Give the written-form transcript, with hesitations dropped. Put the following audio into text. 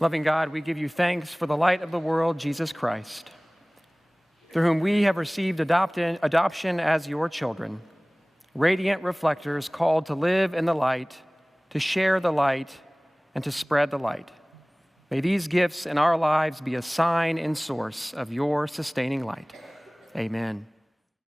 Loving God, we give you thanks for the light of the world, Jesus Christ, through whom we have received adoption as your children, radiant reflectors called to live in the light, to share the light, and to spread the light. May these gifts in our lives be a sign and source of your sustaining light. Amen.